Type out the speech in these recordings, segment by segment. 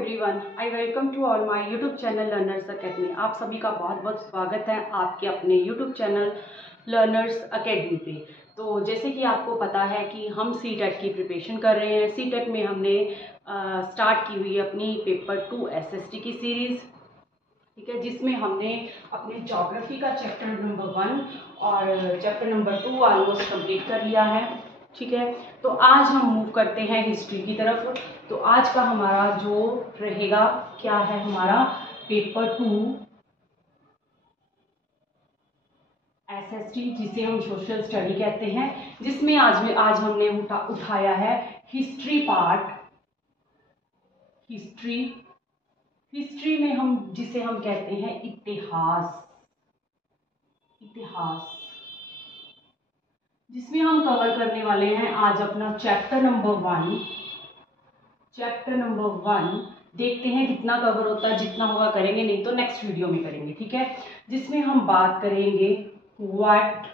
Everyone, I welcome to all my YouTube channel Learners Academy. आप सभी का बहुत बहुत स्वागत है आपके अपने यूट्यूब चैनल लर्नर्स अकेडमी पे। तो जैसे कि आपको पता है कि हम सी टेट की प्रिपरेशन कर रहे हैं। सी टेट में हमने स्टार्ट की हुई अपनी पेपर 2 एसएसटी की सीरीज़, ठीक है, जिसमें हमने अपने ज्योग्राफी का चैप्टर नंबर 1 और चैप्टर नंबर 2 ऑलमोस्ट कंप्लीट कर लिया है, ठीक है। तो आज हम मूव करते हैं हिस्ट्री की तरफ। तो आज का हमारा जो रहेगा क्या है, हमारा पेपर 2 एसएसटी, जिसे हम सोशल स्टडी कहते हैं, जिसमें आज हमने उठाया है हिस्ट्री पार्ट। हिस्ट्री में हम जिसे हम कहते हैं इतिहास, जिसमें हम कवर करने वाले हैं आज अपना चैप्टर नंबर 1। देखते हैं कितना कवर होता है, जितना होगा करेंगे, नहीं तो नेक्स्ट वीडियो में करेंगे, ठीक है। जिसमें हम बात करेंगे what,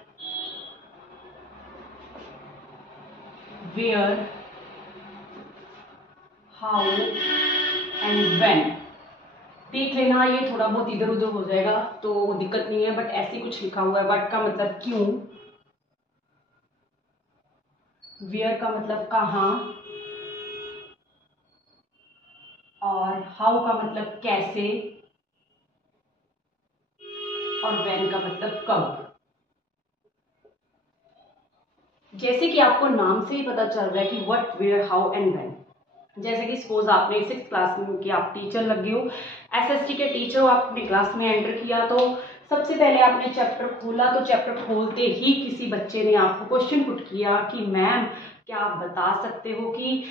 where, how and when. देख लेना, ये थोड़ा बहुत इधर उधर हो जाएगा तो दिक्कत नहीं है, बट ऐसे कुछ लिखा हुआ है। व्हाट का मतलब क्यों, वेयर का मतलब कहाँ, और हाउ का मतलब कैसे, और व्हेन का मतलब कब। जैसे कि आपको नाम से ही पता चल रहा है कि what, where, how and when. जैसे कि सपोज आपने 6th क्लास में कि आप टीचर लगे हो, एसएसटी के टीचर हो, आप अपने क्लास में एंटर किया, तो सबसे पहले आपने चैप्टर खोला, तो चैप्टर खोलते ही किसी बच्चे ने आपको क्वेश्चन पुट किया कि मैम क्या आप बता सकते हो कि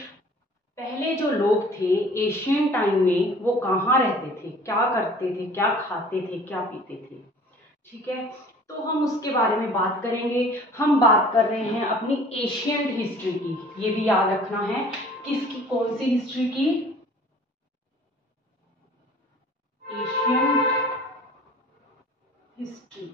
पहले जो लोग थे एशियन टाइम में वो कहाँ रहते थे, क्या करते थे, क्या खाते थे, क्या पीते थे, ठीक है। तो हम उसके बारे में बात करेंगे। हम बात कर रहे हैं अपनी एशियंट हिस्ट्री की, ये भी याद रखना है। किसकी, कौन सी हिस्ट्री की, ancient history,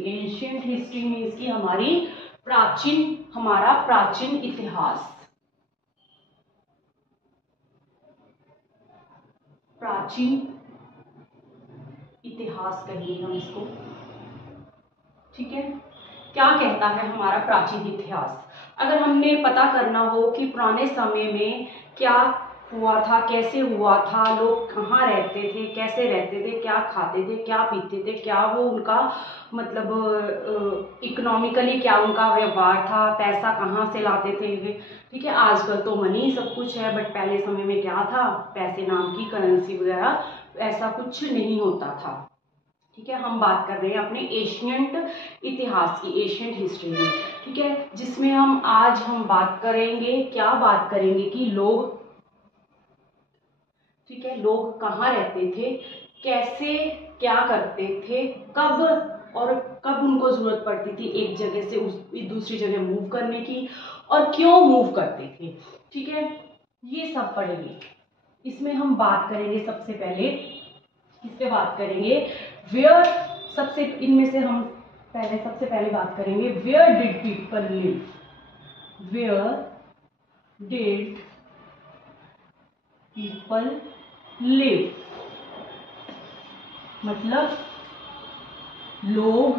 ancient history means की हमारा प्राचीन इतिहास, कहेंगे हम इसको, ठीक है। क्या कहता है हमारा प्राचीन इतिहास। अगर हमने पता करना हो कि पुराने समय में क्या हुआ था, कैसे हुआ था, लोग कहाँ रहते थे, कैसे रहते थे, क्या खाते थे, क्या पीते थे, क्या वो उनका मतलब इकोनॉमिकली क्या उनका व्यवहार था, पैसा कहाँ से लाते थे, ठीक है। आजकल तो मनी सब कुछ है, बट पहले समय में क्या था, पैसे नाम की करेंसी वगैरह ऐसा कुछ नहीं होता था, ठीक है। हम बात कर रहे हैं अपने एशियंट इतिहास की, एशियंट हिस्ट्री में, ठीक है। जिसमें हम बात करेंगे, क्या बात करेंगे कि लोग, ठीक है, लोग कहाँ रहते थे, कैसे क्या करते थे, कब, और कब उनको जरूरत पड़ती थी एक जगह से दूसरी जगह मूव करने की, और क्यों मूव करते थे, ठीक है। ये सब पढ़ेंगे। इसमें हम बात करेंगे सबसे पहले, किस पे बात करेंगे, वेयर। इनमें से हम सबसे पहले बात करेंगे where did people live, where did people live, मतलब लोग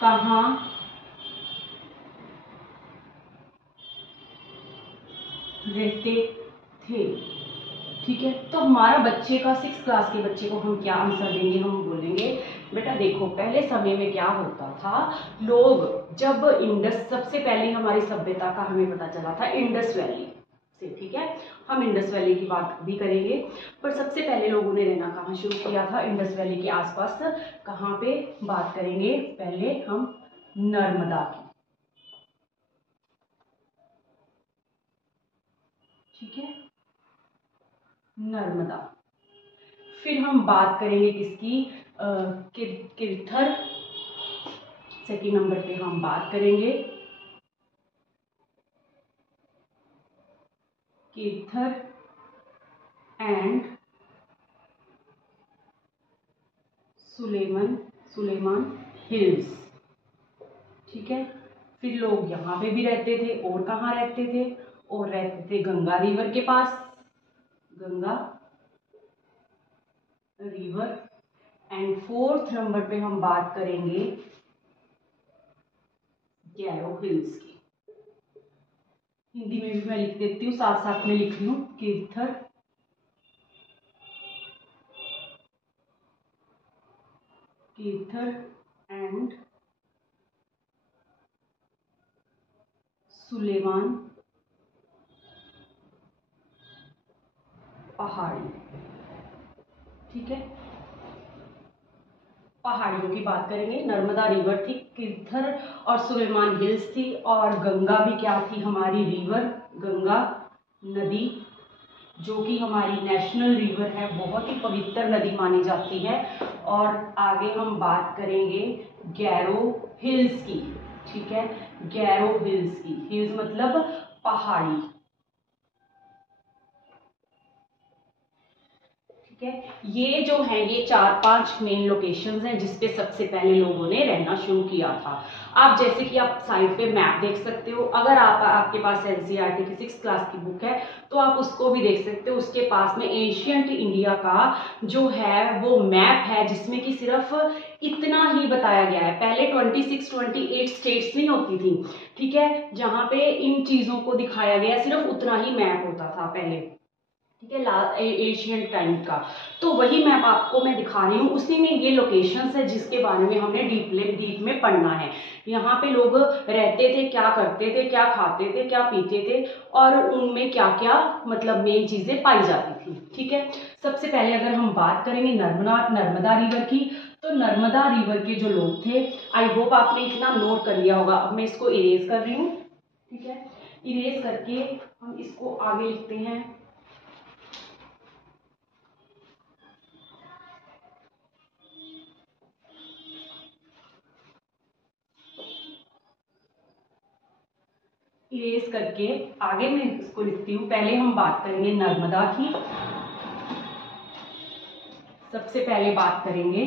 कहाँ रहते थे, ठीक है। तो हमारा बच्चे का 6th क्लास के बच्चे को हम क्या आंसर देंगे, हम बोलेंगे बेटा देखो पहले समय में क्या होता था, लोग जब सबसे पहले हमारी सभ्यता का हमें पता चला था इंडस वैली से, ठीक है। हम इंडस वैली की बात भी करेंगे, पर सबसे पहले लोगों ने रहना कहाँ शुरू किया था, इंडस वैली के आसपास। कहाँ पे बात करेंगे, पहले हम नर्मदा की, ठीक है, नर्मदा। फिर हम बात करेंगे किसकी, किरथर। सेकंड नंबर पे हम बात करेंगे किरथर एंड सुलेमान हिल्स। ठीक है, फिर लोग यहाँ पे भी रहते थे, और कहाँ रहते थे, और रहते थे गंगा रिवर के पास, Ganga river. And 4th number पे हम बात करेंगे गैरो हिल्स की। हिंदी में भी मैं लिख देती हूँ, साथ साथ में लिख रही हूँ, कीर्थर एंड सुलेमान पहाड़ी। ठीक है, पहाड़ियों की बात करेंगे। नर्मदा रिवर थी, कीर्थर और सुलेमान हिल्स थी, और गंगा भी क्या थी, हमारी रिवर, गंगा नदी, जो कि हमारी नेशनल रिवर है, बहुत ही पवित्र नदी मानी जाती है। और आगे हम बात करेंगे गैरो हिल्स की। ठीक है, गैरो हिल्स की, हिल्स मतलब पहाड़ी। ठीक है, ये जो है ये 4-5 मेन लोकेशंस हैं जिसपे सबसे पहले लोगों ने रहना शुरू किया था। आप जैसे कि आप साइड पे मैप देख सकते हो, अगर आपके पास एनसीईआरटी की 6th क्लास की बुक है तो आप उसको भी देख सकते हो। उसके पास में एशियंट इंडिया का जो है वो मैप है, जिसमें कि सिर्फ इतना ही बताया गया है। पहले 26-28 स्टेट्स नहीं होती थी, ठीक है, जहां पे इन चीजों को दिखाया गया, सिर्फ उतना ही मैप होता था पहले। ठीक है, एशियन टाइम का, तो वही मैप आपको मैं दिखा रही हूँ। उसी में ये लोकेशंस है जिसके बारे में हमने डीप में पढ़ना है। यहाँ पे लोग रहते थे, क्या करते थे, क्या खाते थे, क्या पीते थे, और उनमें क्या क्या मतलब मेन चीजें पाई जाती थी। ठीक है, सबसे पहले अगर हम बात करेंगे नर्मदा रिवर की, तो नर्मदा रिवर के जो लोग थे, आई होप आपने इतना नोट कर लिया होगा। अब मैं इसको इरेज कर रही हूँ। ठीक है, इरेज करके हम इसको आगे लिखते हैं। इरेज करके आगे मैं इसको लिखती हूँ। पहले हम बात करेंगे नर्मदा की। सबसे पहले बात करेंगे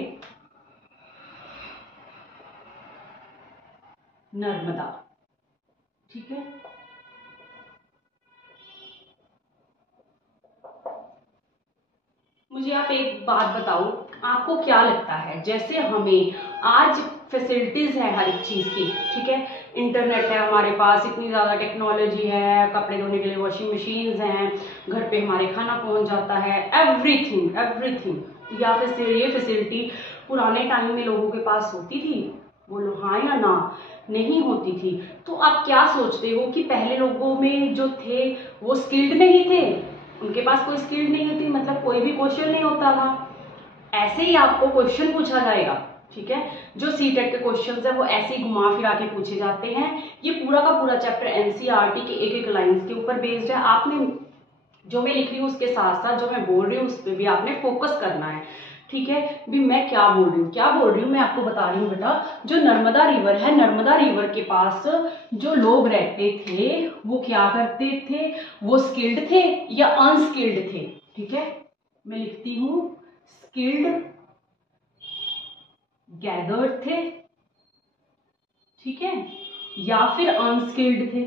नर्मदा। ठीक है, मुझे आप एक बात बताओ, आपको क्या लगता है, जैसे हमें आज फैसिलिटीज है हर एक चीज की, ठीक है, इंटरनेट है हमारे पास, इतनी ज्यादा टेक्नोलॉजी है, कपड़े धोने के लिए वॉशिंग मशीन्स हैं, घर पे हमारे खाना पहुंच जाता है, एवरीथिंग एवरीथिंग। या फिर ये फैसिलिटी पुराने टाइम में लोगों के पास होती थी? बोलो हाँ या ना। नहीं होती थी। तो आप क्या सोचते हो कि पहले लोगों में जो थे वो स्किल्ड नहीं थे? उनके पास कोई स्किल्ड नहीं होती, मतलब कोई भी क्वेश्चन नहीं होता था। ऐसे ही आपको क्वेश्चन पूछा जाएगा। ठीक है, जो सीटेट के क्वेश्चंस है वो ऐसे ही घुमा फिरा के पूछे जाते हैं। ये पूरा का पूरा चैप्टर एनसीईआरटी के एक एक लाइंस के ऊपर बेस्ड है। आपने जो मैं लिख रही हूँ उसके साथ साथ जो मैं बोल रही हूँ उस पर भी आपने फोकस करना है। ठीक है, भी मैं क्या बोल रही हूँ मैं आपको बता रही हूँ बेटा। जो नर्मदा रिवर है, नर्मदा रिवर के पास जो लोग रहते थे वो क्या करते थे, वो स्किल्ड थे या अनस्किल्ड थे? ठीक है, मैं लिखती हूँ स्किल्ड गैदर्ड थे, ठीक है, या फिर अनस्किल्ड थे।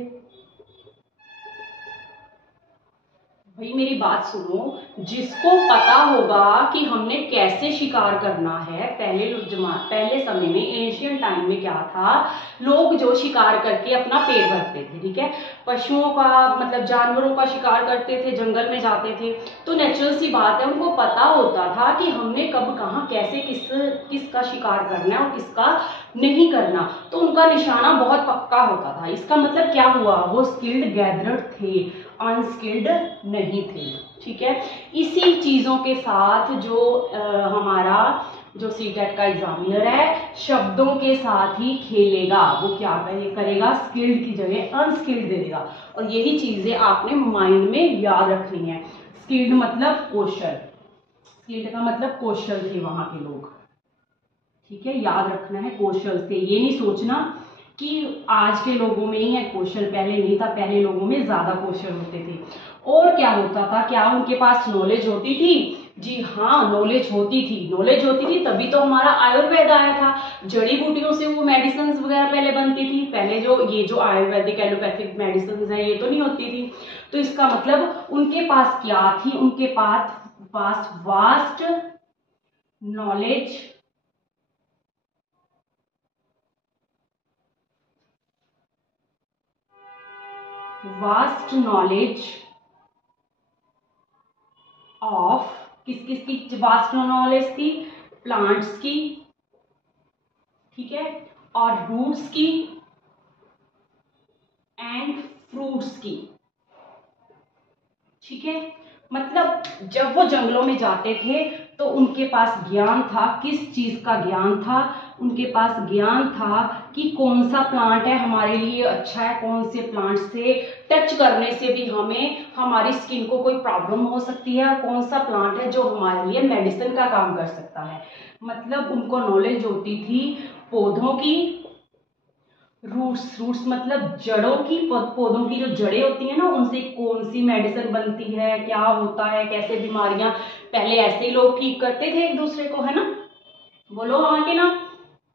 भाई मेरी बात सुनो, जिसको पता होगा कि हमने कैसे शिकार करना है, पहले समय में एशियन टाइम में क्या था, लोग जो शिकार करके अपना पेट भरते थे, ठीक है, पशुओं का मतलब जानवरों का शिकार करते थे, जंगल में जाते थे, तो नेचुरल सी बात है उनको पता होता था कि हमने कब कहाँ कैसे किसका शिकार करना है और किसका नहीं करना, तो उनका निशाना बहुत पक्का होता था। इसका मतलब क्या हुआ, वो स्किल्ड गैदरर थे, अनस्किल्ड नहीं थे। ठीक है, इसी चीजों के साथ जो हमारा जो सीटेट का एग्जामिनर है शब्दों के साथ ही खेलेगा। वो क्या करेगा, स्किल्ड की जगह अनस्किल्ड दे देगा। और यही चीजें आपने माइंड में याद रखनी है। स्किल्ड मतलब कौशल, स्किल्ड का मतलब कौशल थे वहां के लोग। ठीक है, याद रखना है कौशल से। ये नहीं सोचना कि आज के लोगों में ही है क्वेश्चन, पहले नहीं था, पहले लोगों में ज्यादा क्वेश्चन होते थे। और क्या होता था, क्या उनके पास नॉलेज होती थी? जी हाँ, नॉलेज होती थी, नॉलेज होती थी, तभी तो हमारा आयुर्वेद आया था। जड़ी बूटियों से वो मेडिसिन वगैरह पहले बनती थी, पहले जो ये जो आयुर्वेदिक एलोपैथिक मेडिसिन है ये तो नहीं होती थी। तो इसका मतलब उनके पास क्या थी, उनके पास वास्ट नॉलेज ऑफ किस किस की वास्ट नॉलेज थी? प्लांट्स की, ठीक है, और रूट्स की एंड फ्रूट्स की, ठीक है। मतलब जब वो जंगलों में जाते थे तो उनके पास ज्ञान था, किस चीज का ज्ञान था? उनके पास ज्ञान था कि कौन सा प्लांट है हमारे लिए अच्छा है, कौन से प्लांट से टच करने से भी हमें हमारी स्किन को कोई प्रॉब्लम हो सकती है, और कौन सा प्लांट है जो हमारे लिए मेडिसिन का काम कर सकता है। मतलब उनको नॉलेज होती थी पौधों की, रूट्स मतलब जड़ों की, पौधों की जो जड़ें होती है ना, उनसे कौन सी मेडिसिन बनती है, क्या होता है, कैसे बीमारियां, पहले ऐसे ही लोग ठीक करते थे एक दूसरे को, है ना, बोलो हाँ के ना,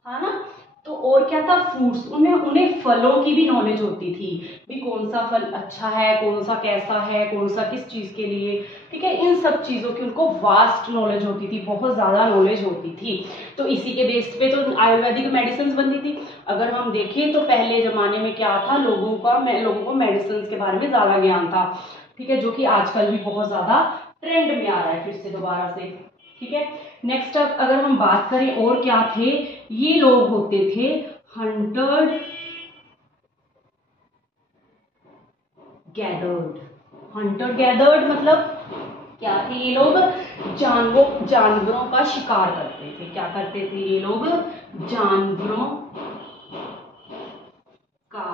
हाँ ना। तो और क्या था? फ्रूट्स, उन्हें फलों की भी नॉलेज होती थी, भी कौन सा फल अच्छा है, कौन सा कैसा है, कौन सा किस चीज के लिए, ठीक है। इन सब चीजों की उनको वास्ट नॉलेज होती थी, बहुत ज्यादा नॉलेज होती थी। तो इसी के बेस पे तो आयुर्वेदिक मेडिसिन बनती थी। अगर हम देखें तो पहले जमाने में क्या था, लोगों को मेडिसिन के बारे में ज्यादा ज्ञान था, ठीक है, जो कि आजकल भी बहुत ज्यादा ट्रेंड में आ रहा है फिर से दोबारा से, ठीक है। नेक्स्ट अगर हम बात करें और क्या थे, ये लोग होते थे हंटर्ड गैदर्ड। हंटर गैदर्ड मतलब क्या थे ये लोग? जानवरों का शिकार करते थे। क्या करते थे ये लोग? जानवरों का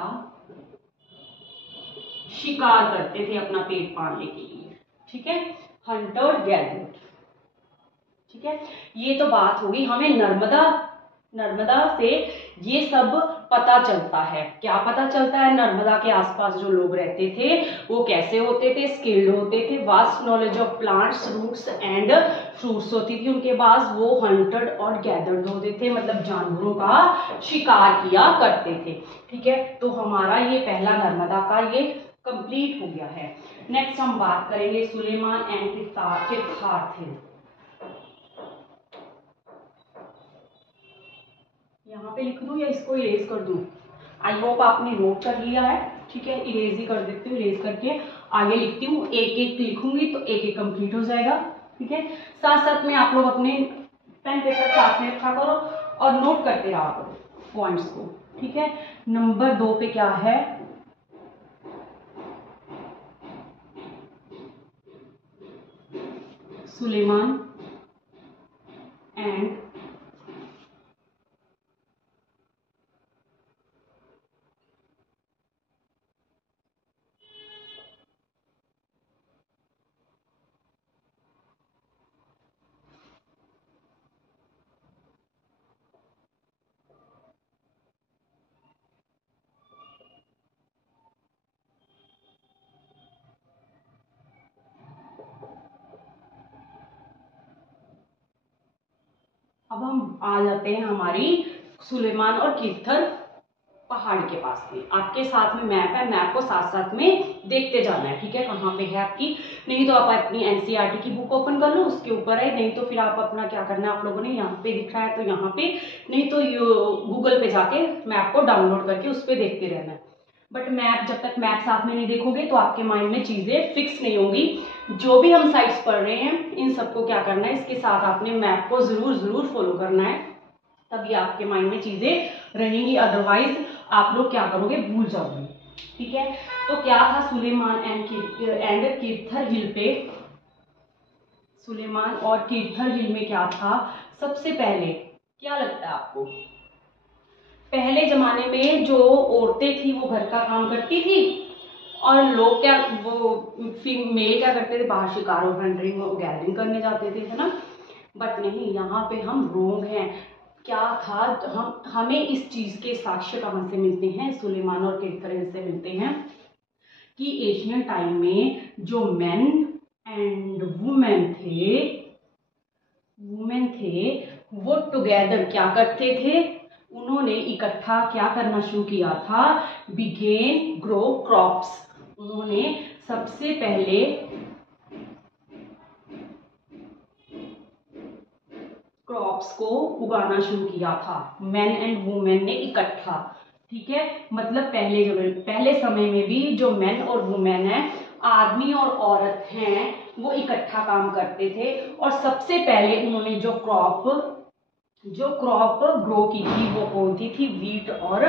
शिकार करते थे अपना पेट पालने के लिए, ठीक है, हंटर गैदर्ड, ठीक है। ये तो बात होगी, हमें नर्मदा से ये सब पता चलता है। क्या पता चलता है? नर्मदा के आसपास जो लोग रहते थे वो कैसे होते थे? स्किल्ड होते थे, vast knowledge of plants, roots and fruits होती थी उनके पास, वो हंटेड और गैदर्ड होते थे, मतलब जानवरों का शिकार किया करते थे, ठीक है। तो हमारा ये पहला नर्मदा का ये कंप्लीट हो गया है। नेक्स्ट हम बात करेंगे सुलेमान एंड किरथार्थिल। यहाँ पे लिख दूं या इसको इरेज कर दूं? आई होप आपने नोट कर लिया है, ठीक है। इरेज ही कर देती हूँ, इरेज करके आगे लिखती हूँ, एक एक लिखूंगी तो एक एक कंप्लीट हो जाएगा, ठीक है। साथ साथ में आप लोग अपने पेन पेपर साथ में रखा करो और नोट करते रहा करो पॉइंट्स को, ठीक है। नंबर 2 पे क्या है? सुलेमान एंड अब हम आ जाते हैं हमारी सुलेमान और किरथर पहाड़ के पास में। आपके साथ में मैप है, मैप को साथ साथ में देखते जाना है, ठीक है, कहाँ पे है आपकी। नहीं तो आप अपनी एनसीईआरटी की बुक ओपन कर लो, उसके ऊपर है, नहीं तो फिर आप अपना क्या करना है, आप लोगों ने यहाँ पे दिख रहा है तो यहाँ पे, नहीं तो गूगल पे जाके मैप को डाउनलोड करके उस पर देखते रहना है। बट मैप, जब तक मैप साथ में नहीं देखोगे तो आपके माइंड में चीजें फिक्स नहीं होंगी। जो भी हम साइट्स पढ़ रहे हैं इन सबको क्या करना है, इसके साथ आपने मैप को जरूर जरूर फॉलो करना है, तभी आपके माइंड में चीजें रहेंगी, अदरवाइज आप लोग क्या करोगे, भूल जाओगे, ठीक है। तो क्या था सुलेमान एंड किरथर हिल पे, सुलेमान और किरथर हिल में क्या था? सबसे पहले क्या लगता है आपको? पहले जमाने में जो औरतें थी वो घर का काम करती थी, और लोग क्या, वो मेल क्या करते थे, बाहर शिकार और हंटिंग और गैदरिंग करने जाते थे, है ना। बट नहीं, यहाँ पे हम रोंग हैं। क्या था, हमें इस चीज के साक्ष्य कहाँ से मिलते हैं, सुलेमान और केथर से मिलते हैं कि एशियन टाइम में जो मेन एंड वुमेन थे वो टुगेदर क्या करते थे, उन्होंने इकट्ठा क्या करना शुरू किया था, बिगेन ग्रो क्रॉप्स। उन्होंने सबसे पहले क्रॉप्स को उगाना शुरू किया था, मेन एंड वुमेन ने इकट्ठा। ठीक है, मतलब पहले समय में भी जो मेन और वुमेन है, आदमी और औरत हैं, वो इकट्ठा काम करते थे। और सबसे पहले उन्होंने जो क्रॉप ग्रो की थी वो कौन सी थी, वीट और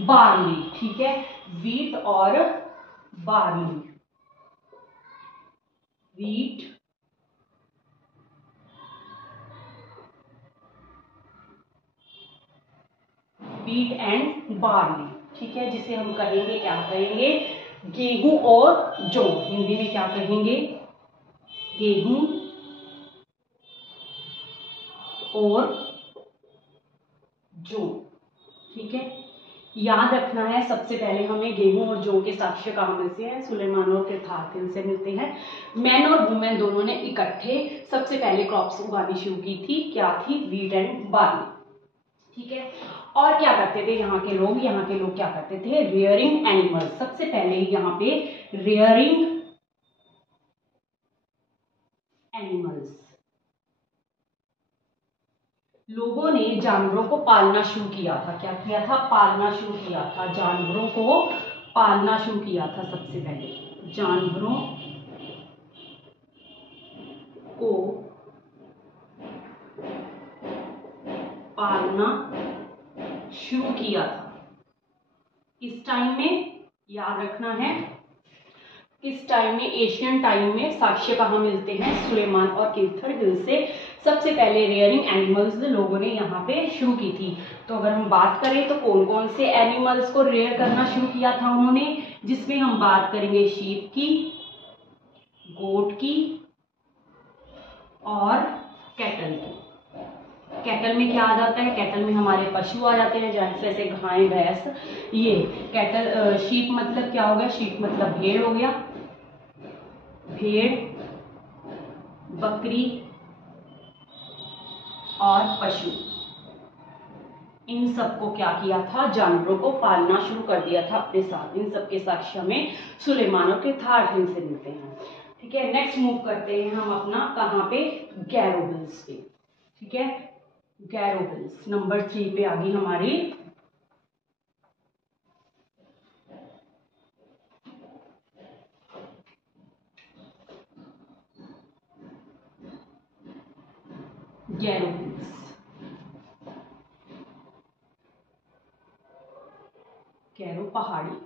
बार्ली। ठीक है, वीट और बार्ली, वीट एंड बार्ली। ठीक है, जिसे हम कहेंगे, क्या कहेंगे, गेहूं और जौ। हिंदी में क्या कहेंगे, गेहूं और जौ। ठीक है, याद रखना है, सबसे पहले हमें गेहूं और जौ के साक्ष्य कहाँ में से है, सुलेमान और केथार्थिल से मिलते हैं। मैन और वुमेन दोनों ने इकट्ठे सबसे पहले क्रॉप्स उगानी शुरू की थी, क्या थी, वीट एंड बार्ली। ठीक है, और क्या करते थे यहाँ के लोग क्या करते थे, रियरिंग एनिमल्स। सबसे पहले यहाँ पे रियरिंग एनिमल्स, लोगों ने जानवरों को पालना शुरू किया था। क्या किया था, पालना शुरू किया था, जानवरों को पालना शुरू किया था। सबसे पहले जानवरों को पालना शुरू किया था। किस टाइम में, याद रखना है, किस टाइम में, एशियन टाइम में। साक्ष्य कहाँ मिलते हैं, सुलेमान और केथर हिल से। सबसे पहले रेयरिंग एनिमल्स लोगों ने यहाँ पे शुरू की थी। तो अगर हम बात करें तो कौन कौन से एनिमल्स को रेयर करना शुरू किया था उन्होंने, जिसमें हम बात करेंगे शीप की, गोट की और कैटल की। कैटल में क्या आ जाता है, कैटल में हमारे पशु आ जाते हैं, जैसे गाय भैंस। ये कैटल, शीप मतलब क्या हो गया, शीप मतलब भेड़ हो गया, भेड़, बकरी और पशु। इन सबको क्या किया था, जानवरों को पालना शुरू कर दिया था अपने साथ। इन सबके साक्ष्य में सुलेमान और केथार्थिल से मिलते हैं। ठीक है, नेक्स्ट मूव करते हैं हम अपना, कहाँ पे, गैरो हिल्स पे। ठीक है, गैरो हिल्स नंबर 3 पे आ गई हमारी। गैरो हिल्स, गैरो पहाड़ी,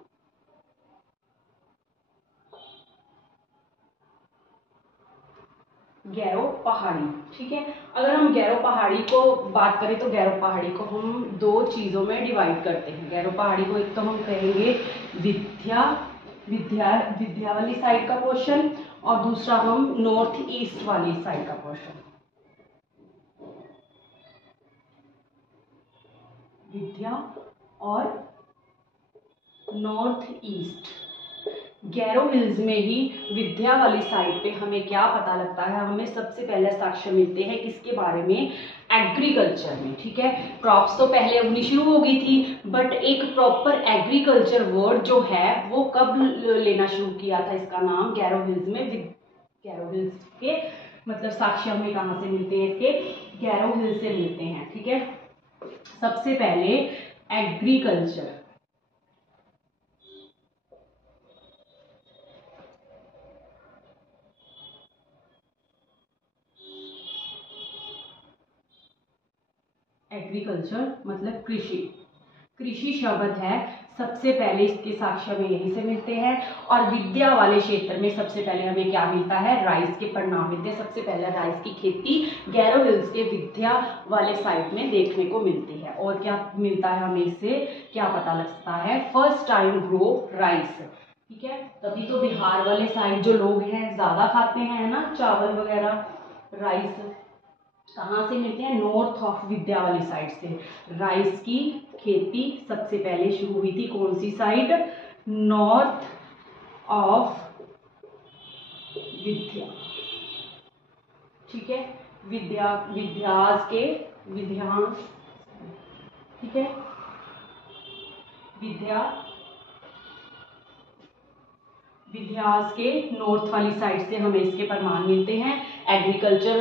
गैरो पहाड़ी। ठीक है, अगर हम गैरो पहाड़ी को बात करें तो गैरो पहाड़ी को हम दो चीजों में डिवाइड करते हैं। गैरो पहाड़ी को एक तो हम कहेंगे विद्या विद्या विद्या वाली साइड का पोर्शन, और दूसरा हम नॉर्थ ईस्ट वाली साइड का पोर्शन। विद्या और नॉर्थ ईस्ट। गैरो हिल्स में ही विद्या वाली साइड पे हमें क्या पता लगता है, हमें सबसे पहले साक्ष्य मिलते हैं किसके बारे में, एग्रीकल्चर में। ठीक है, क्रॉप्स तो पहले उगनी शुरू हो गई थी, बट एक प्रॉपर एग्रीकल्चर वर्ड जो है वो कब लेना शुरू किया था, इसका नाम गैरो हिल्स में। गैरो हिल्स के मतलब साक्ष्य हमें कहाँ से मिलते हैं, इसके गैरो हिल्स से मिलते हैं। ठीक है, सबसे पहले एग्रीकल्चर, एग्रीकल्चर मतलब कृषि, कृषि शब्द है, सबसे पहले इसके साक्ष्य में यहीं से मिलते हैं। और विद्या वाले क्षेत्र में सबसे पहले हमें क्या मिलता है, राइस के परिणाम मिलते हैं। सबसे पहले राइस की खेती गैरो हिल्स के विद्या वाले साइड में देखने को मिलती है। और क्या मिलता है हमें, इससे क्या पता लगता है, फर्स्ट टाइम ग्रो राइस। ठीक है, तभी तो बिहार वाले साइड जो लोग हैं ज्यादा खाते हैं ना चावल वगैरह, राइस। कहाँ से मिलते हैं? नॉर्थ ऑफ विंध्या वाली साइड से। राइस की खेती सबसे पहले शुरू हुई थी कौन सी साइड? North of Vindhya. ठीक है, विंध्यास के विंध्यास, ठीक है, विंध्यास के नॉर्थ वाली साइड से हमें इसके प्रमाण मिलते हैं। एग्रीकल्चर,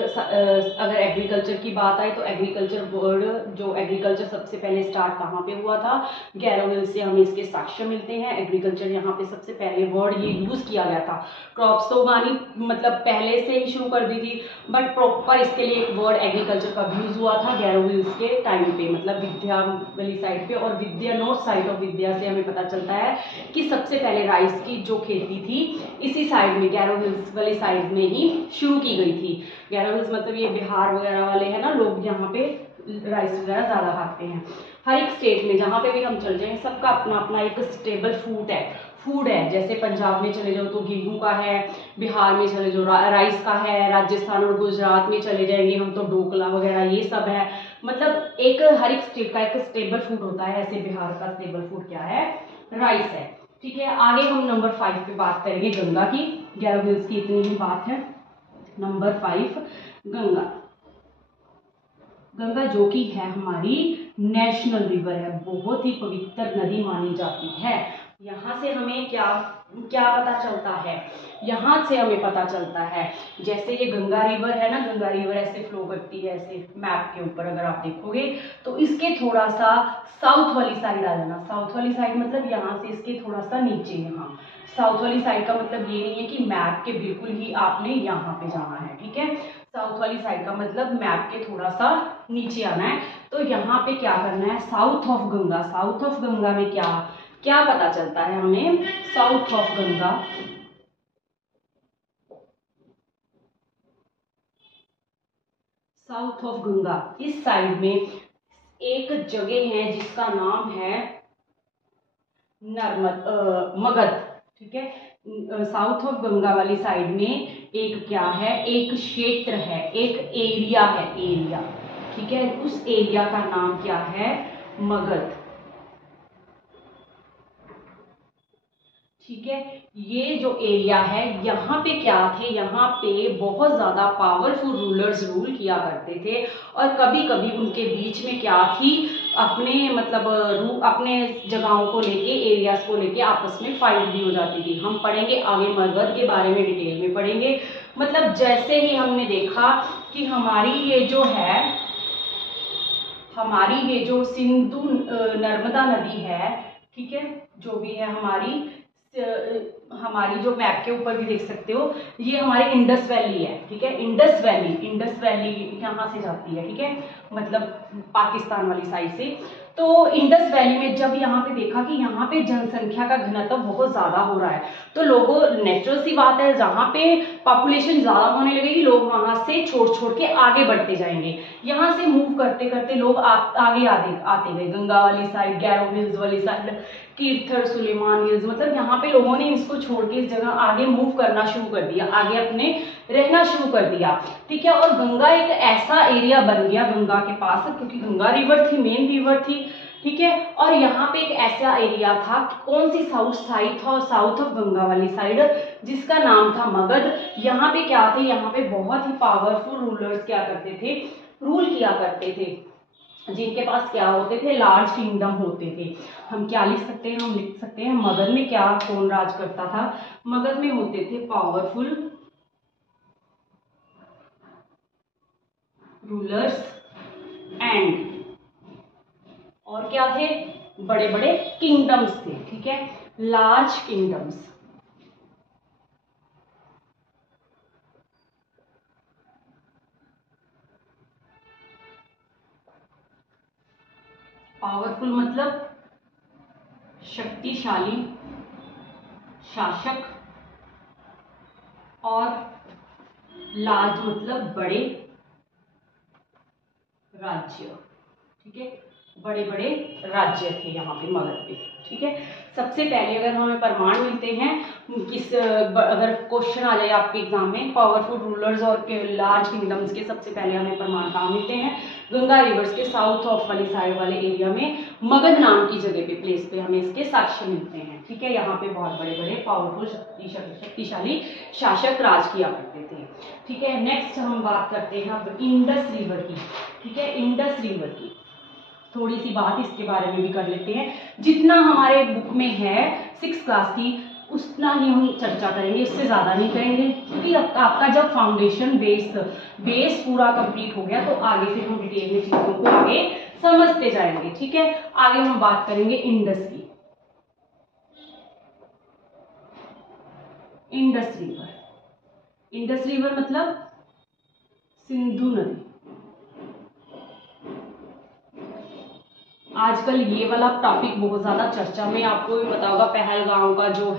अगर एग्रीकल्चर की बात आए तो एग्रीकल्चर वर्ड, जो एग्रीकल्चर सबसे पहले स्टार्ट कहाँ पे हुआ था? गैरो हिल्स से हमें इसके साक्ष्य मिलते हैं। एग्रीकल्चर यहाँ पे सबसे पहले वर्ड ये यूज किया गया था। क्रॉप्स तो उगानी मतलब पहले से ही शुरू कर दी थी, बट प्रॉपर इसके लिए एक वर्ड एग्रीकल्चर का यूज हुआ था गैरो हिल्स के टाइम पे, मतलब विंध्या वाली साइड पे। और Vindhya, north side of Vindhya से हमें पता चलता है कि सबसे पहले राइस की जो खेती थी इसी साइड में, गैरो हिल्स वाली साइड में ही शुरू की गई थी। गैरो हिल्स मतलब ये बिहार वगैरह वाले हैं ना लोग, यहाँ पे राइस वगैरह ज्यादा खाते हैं। हर एक स्टेट में जहाँ पे भी हम चल जाएंगे सबका अपना अपना एक स्टेबल फूड है। जैसे पंजाब में चले जाओ तो गेहूं का है, बिहार में चले जाओ राइस का है, राजस्थान और गुजरात में चले जाएंगे हम तो ढोकला वगैरह ये सब है। मतलब एक हर एक स्टेट का एक स्टेबल फूड होता है, ऐसे बिहार का स्टेबल फूड क्या है? राइस है। ठीक है, आगे हम नंबर 5 पे बात करेंगे गंगा की। गैरो हिल्स की इतनी ही बात है। नंबर 5 गंगा। गंगा जो कि है हमारी नेशनल रिवर है, बहुत ही पवित्र नदी मानी जाती है। यहाँ से हमें क्या क्या पता चलता है? यहाँ से हमें पता चलता है, जैसे ये गंगा रिवर है ना, गंगा रिवर ऐसे फ्लो करती है, ऐसे मैप के ऊपर अगर आप देखोगे तो इसके थोड़ा सा साउथ वाली साइड आ जाना। साउथ वाली साइड मतलब यहाँ से इसके थोड़ा सा नीचे, यहाँ साउथ वाली साइड का मतलब ये नहीं है कि मैप के बिल्कुल ही आपने यहाँ पे जाना है। ठीक है, साउथ वाली साइड का मतलब मैप के थोड़ा सा नीचे आना है। तो यहाँ पे क्या करना है? South of Ganga. South of Ganga में क्या क्या पता चलता है हमें? South of Ganga, south of Ganga इस साइड में एक जगह है जिसका नाम है मगध। ठीक है, साउथ ऑफ गंगा वाली साइड में एक क्या है? एक क्षेत्र है, एक एरिया है, एरिया। ठीक है, उस एरिया का नाम क्या है? मगध। ठीक है, ये जो एरिया है यहाँ पे क्या थे? यहाँ पे बहुत ज्यादा पावरफुल रूलर्स रूल किया करते थे, और कभी कभी उनके बीच में क्या थी? अपने मतलब अपने जगहों को लेके, एरियाज को लेके आपस में फाइट भी हो जाती थी। हम पढ़ेंगे आगे मगध के बारे में, डिटेल में पढ़ेंगे। मतलब जैसे ही हमने देखा कि हमारी ये जो है, हमारी ये जो सिंधु नर्मदा नदी है, ठीक है, जो भी है हमारी जो मैप के ऊपर भी देख सकते हो, ये हमारी इंडस वैली है। ठीक है, इंडस वैली यहाँ से जाती है। ठीक है, मतलब पाकिस्तान वाली साइड से। तो इंडस वैली में जब यहाँ पे देखा कि यहाँ पे जनसंख्या का घनत्व बहुत ज्यादा हो रहा है, तो लोगों, नेचुरल सी बात है, जहाँ पे पॉपुलेशन ज्यादा होने लगेगी लोग वहां से छोड़ के आगे बढ़ते जाएंगे। यहाँ से मूव करते करते लोग आगे आते गए, गंगा वाली साइड, गैरो हिल्स वाली साइड, कीर्थर, सुलेमान हिल्स, मतलब यहाँ पे लोगों ने इसको छोड़ के इस जगह आगे मूव करना शुरू कर दिया, आगे अपने रहना शुरू कर दिया। ठीक है, और गंगा एक ऐसा एरिया बन गया गंगा के पास, क्योंकि गंगा रिवर थी, मेन रिवर थी। ठीक है, और यहाँ पे एक ऐसा एरिया था, कौन सी साउथ साइड था? साउथ ऑफ गंगा वाली साइड, जिसका नाम था मगध। यहाँ पे क्या थे? यहाँ पे बहुत ही पावरफुल रूलर्स क्या करते थे? रूल किया करते थे, जिनके पास क्या होते थे? लार्ज किंगडम होते थे। हम क्या लिख सकते हैं? हम लिख सकते हैं मगध में क्या, कौन राज करता था? मगध में होते थे पावरफुल रूलर्स एंड, और क्या थे? बड़े बड़े किंगडम्स थे। ठीक है, लार्ज किंगडम्स। पावरफुल मतलब शक्तिशाली शासक, और लार्ज मतलब बड़े राज्य। ठीक है, बड़े बड़े राज्य थे यहाँ पे मगध पे। ठीक है, सबसे पहले अगर हमें प्रमाण मिलते हैं अगर क्वेश्चन आ जाए आपके एग्जाम में पावरफुल रूलर्स और लार्ज किंगडम्स के, सबसे पहले हमें प्रमाण कहाँ मिलते हैं? गंगा रिवर्स के साउथ ऑफ वाली साइड वाले एरिया में मगध नाम की जगह पे, प्लेस पे हमें इसके साक्ष्य मिलते हैं। ठीक है, यहाँ पे बहुत बड़े बड़े पावरफुल शक्तिशाली शासक राज किया करते थे। ठीक है, नेक्स्ट हम बात करते हैं अब इंडस रिवर की। ठीक है, इंडस रिवर की थोड़ी सी बात इसके बारे में भी कर लेते हैं। जितना हमारे बुक में है 6th क्लास की उतना ही हम चर्चा करेंगे, इससे ज्यादा नहीं करेंगे, क्योंकि आपका जब फाउंडेशन बेस पूरा कंप्लीट हो गया तो आगे फिर हम डिटेल में चीजों को आगे समझते जाएंगे। ठीक है, आगे हम बात करेंगे इंडस की। इंडस रिवर मतलब सिंधु नदी। आजकल ये वाला टॉपिक बहुत ज्यादा चर्चा में, आपको भी पता होगा पहलगांव का जो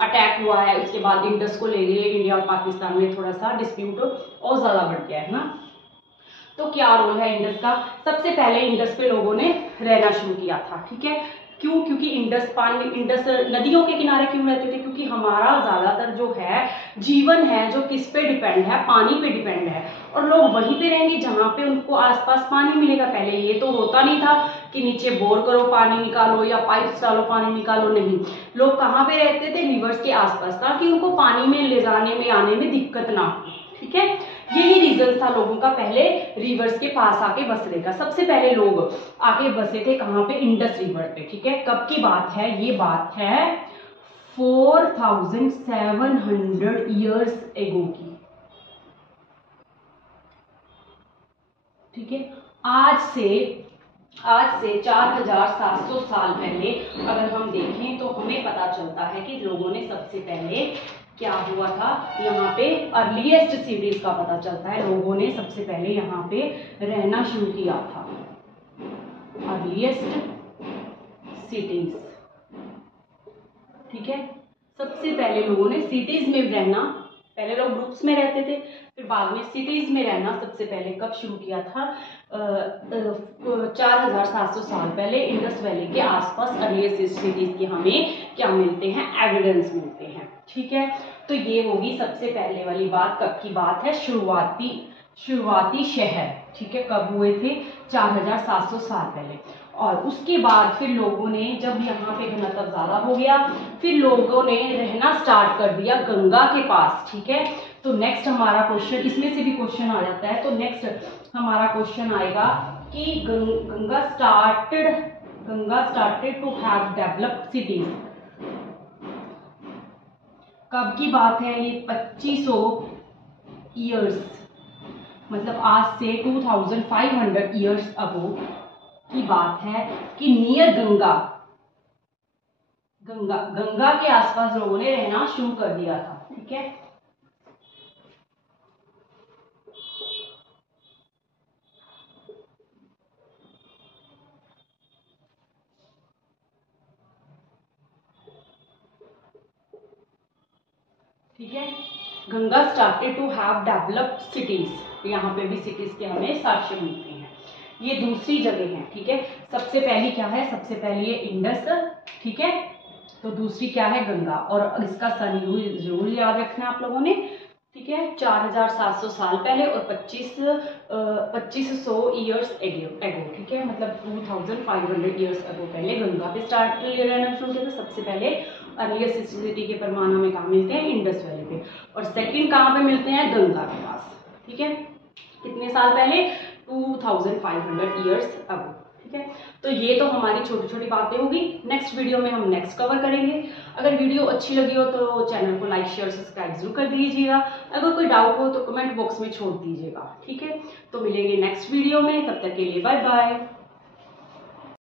अटैक हुआ है, उसके बाद इंडस को ले गए, इंडिया और पाकिस्तान में थोड़ा सा डिस्प्यूट और ज्यादा बढ़ गया है ना। तो क्या रोल है इंडस का? सबसे पहले इंडस पे लोगों ने रहना शुरू किया था। ठीक है, क्यों? क्योंकि इंडस नदियों के किनारे क्यों रहते थे? क्योंकि हमारा ज्यादातर जो है जीवन है जो किस पे डिपेंड है? पानी पे डिपेंड है, और लोग वहीं पे रहेंगे जहां पे उनको आसपास पानी मिलेगा। पहले ये तो होता नहीं था कि नीचे बोर करो पानी निकालो या पाइप्स डालो पानी निकालो, नहीं, लोग कहाँ पे रहते थे? रिवर्स के आसपास, ताकि उनको पानी में ले जाने में आने में दिक्कत ना हो। ठीक है, यही रीजन था लोगों का पहले रिवर्स के पास आके बसने का। सबसे पहले लोग आके बसे थे कहाँ पे? इंडस रिवर पे। ठीक है, कब की बात है? ये बात है 4700 ईयर्स एगो की। ठीक है, आज से 4700 साल पहले अगर हम देखें तो हमें पता चलता है कि लोगों ने सबसे पहले क्या हुआ था, यहाँ पे अर्लीस्ट सिटीज का पता चलता है। लोगों ने सबसे पहले यहाँ पे रहना शुरू किया था, अर्लीस्ट सिटीज। ठीक है, सबसे पहले लोगों ने सिटीज में रहना, पहले लोग ग्रुप्स में रहते थे, फिर बाद में सिटीज में रहना सबसे पहले कब शुरू किया था? 4700 साल पहले इंडस वैली के आसपास अर्लीस्ट सिटीज के हमें क्या मिलते हैं? एविडेंस मिलते हैं। ठीक है, तो ये होगी सबसे पहले वाली बात। कब की बात है? शुरुआती शहर। ठीक है, कब हुए थे? 4700 साल पहले। और उसके बाद फिर लोगों ने, जब यहाँ पे घनत्व ज्यादा हो गया, फिर लोगों ने रहना स्टार्ट कर दिया गंगा के पास। ठीक है, तो नेक्स्ट हमारा क्वेश्चन, इसमें से भी क्वेश्चन आ जाता है, तो नेक्स्ट हमारा क्वेश्चन आएगा कि Ganga started to have developed cities. कब की बात है? ये 2500 ईयर्स, मतलब आज से 2500 ईयर्स अगो की बात है कि नियर गंगा के आसपास लोगों ने रहना शुरू कर दिया था। ठीक है, ठीक है, Ganga started to have developed cities. यहाँ पे भी सिटीज के हमें साक्ष्य मिलते हैं। ये दूसरी जगह है। ठीक है, सबसे पहली क्या है? सबसे पहली है इंडस। ठीक है, तो दूसरी क्या है? गंगा। और इसका सन जरूर याद रखना आप लोगों ने। ठीक है, 4700 साल पहले और 2500 ईयर्स एगो। ठीक है, मतलब 2500 ईयर्स एगो पहले गंगा पे स्टार्ट रहना शुरू किया था। सबसे पहले अर्लीस्ट सिटी के प्रमाण हमें कहाँ मिलते हैं? इंडस वैली पे। और सेकंड कहाँ पे मिलते हैं? गंगा के पास। ठीक है, कितने साल पहले? 2500 ईयर्स अगो। ठीक है, तो ये तो हमारी छोटी छोटी बातें होगी। नेक्स्ट वीडियो में हम नेक्स्ट कवर करेंगे। अगर वीडियो अच्छी लगी हो तो चैनल को लाइक शेयर सब्सक्राइब जरूर कर दीजिएगा। अगर कोई डाउट हो तो कमेंट बॉक्स में छोड़ दीजिएगा। ठीक है, तो मिलेंगे नेक्स्ट वीडियो में, तब तक के लिए बाय बाय।